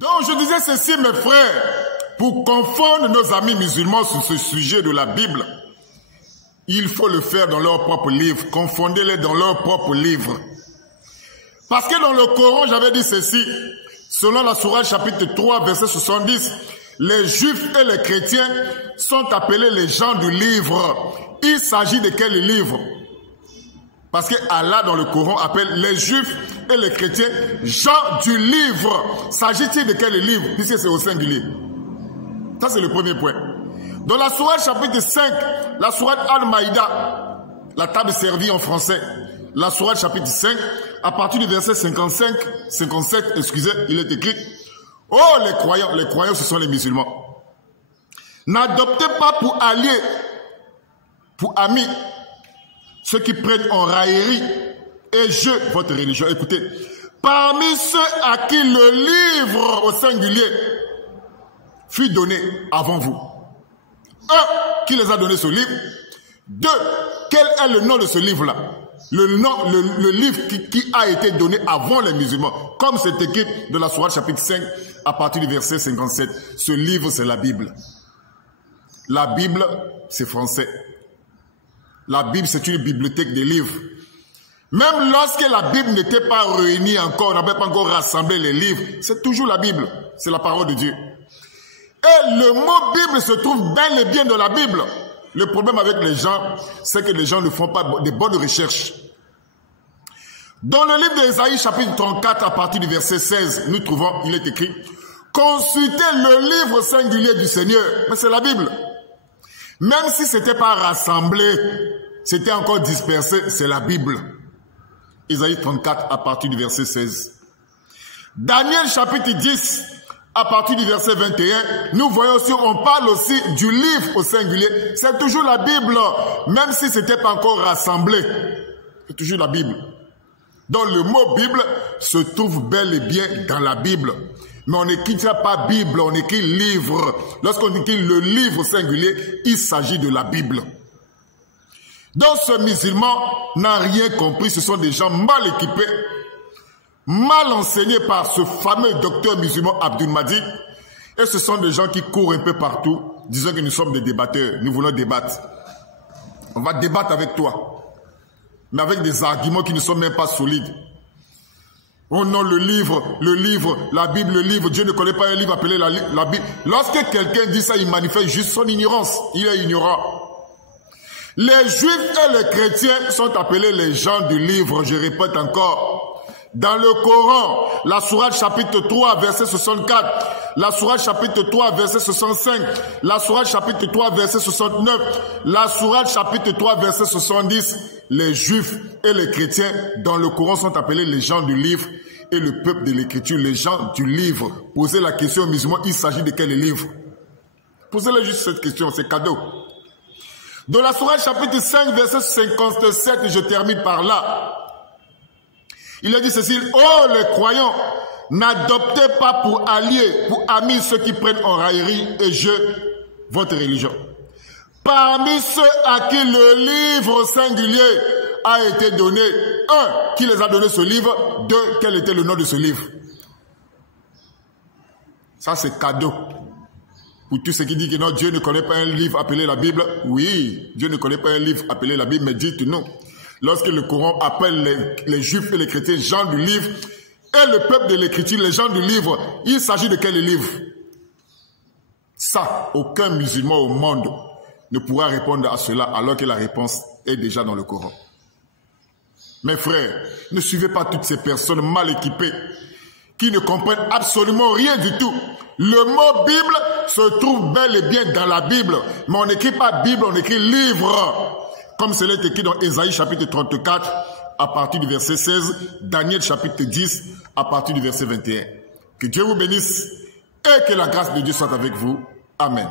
Donc je disais ceci, mes frères, pour confondre nos amis musulmans sur ce sujet de la Bible, il faut le faire dans leur propre livre. Confondez-les dans leur propre livre. Parce que dans le Coran, j'avais dit ceci, selon la Sourate chapitre 3, verset 70, les Juifs et les chrétiens sont appelés les gens du livre. Il s'agit de quel livre? Parce que Allah dans le Coran appelle les Juifs et les chrétiens gens du livre. S'agit-il de quel livre? Puisque c'est au singulier. Ça c'est le premier point. Dans la Sourate chapitre 5, la Sourate Al-Maïda, la table servie en français, la Sourate chapitre 5, à partir du verset 55, 57, excusez, il est écrit, oh les croyants ce sont les musulmans. N'adoptez pas pour alliés, pour amis, ceux qui prennent en raillerie et votre religion. Écoutez, parmi ceux à qui le livre au singulier fut donné avant vous. Un, qui les a donné ce livre? Deux, quel est le nom de ce livre-là? Le livre qui a été donné avant les musulmans, comme c'est écrit de la Sourate chapitre 5 à partir du verset 57. Ce livre, c'est la Bible. La Bible, c'est français. La Bible, c'est une bibliothèque de livres. Même lorsque la Bible n'était pas réunie encore, on n'avait pas encore rassemblé les livres, c'est toujours la Bible. C'est la parole de Dieu. Et le mot Bible se trouve bel et bien dans la Bible. Le problème avec les gens, c'est que les gens ne font pas de bonnes recherches. Dans le livre d'Ésaïe, chapitre 34, à partir du verset 16, nous trouvons, il est écrit, consultez le livre singulier du Seigneur. Mais c'est la Bible. Même si ce n'était pas rassemblé, c'était encore dispersé, c'est la Bible. Ésaïe 34, à partir du verset 16. Daniel, chapitre 10, à partir du verset 21, nous voyons aussi, on parle aussi du livre au singulier. C'est toujours la Bible, même si ce n'était pas encore rassemblé. C'est toujours la Bible. Donc le mot Bible se trouve bel et bien dans la Bible. Mais on n'écrira pas Bible, on écrit livre. Lorsqu'on écrit le livre au singulier, il s'agit de la Bible. Donc ce musulman n'a rien compris, ce sont des gens mal équipés, mal enseignés par ce fameux docteur musulman Abdul Mahdi. Et ce sont des gens qui courent un peu partout, disant que nous sommes des débatteurs, nous voulons débattre. On va débattre avec toi, mais avec des arguments qui ne sont même pas solides. Oh non, le livre, la Bible, le livre, Dieu ne connaît pas un livre appelé la Bible. Lorsque quelqu'un dit ça, il manifeste juste son ignorance. Il est ignorant. Les Juifs et les chrétiens sont appelés les gens du livre, je répète encore. Dans le Coran, la Sourate chapitre 3, verset 64, la Sourate chapitre 3, verset 65, la Sourate chapitre 3, verset 69, la Sourate chapitre 3, verset 70, les Juifs et les chrétiens dans le Coran sont appelés les gens du livre et le peuple de l'écriture, les gens du livre. Posez la question aux musulmans, il s'agit de quel livre? Posez-leur juste cette question, c'est cadeau. Dans la Sourate chapitre 5, verset 57, je termine par là. Il a dit ceci, oh les croyants, n'adoptez pas pour alliés, pour amis ceux qui prennent en raillerie et votre religion. Parmi ceux à qui le livre singulier a été donné, un, qui les a donné ce livre, deux, quel était le nom de ce livre? Ça c'est cadeau. Pour tous ceux qui disent que non, Dieu ne connaît pas un livre appelé la Bible, oui, Dieu ne connaît pas un livre appelé la Bible, mais dites non. Lorsque le Coran appelle les Juifs et les chrétiens gens du livre, et le peuple de l'écriture, les gens du livre, il s'agit de quel livre? Ça, aucun musulman au monde ne pourra répondre à cela alors que la réponse est déjà dans le Coran. Mes frères, ne suivez pas toutes ces personnes mal équipées qui ne comprennent absolument rien du tout. Le mot Bible se trouve bel et bien dans la Bible, mais on n'écrit pas Bible, on écrit livre. Comme cela est écrit dans Ésaïe chapitre 34, à partir du verset 16, Daniel chapitre 10, à partir du verset 21. Que Dieu vous bénisse et que la grâce de Dieu soit avec vous. Amen.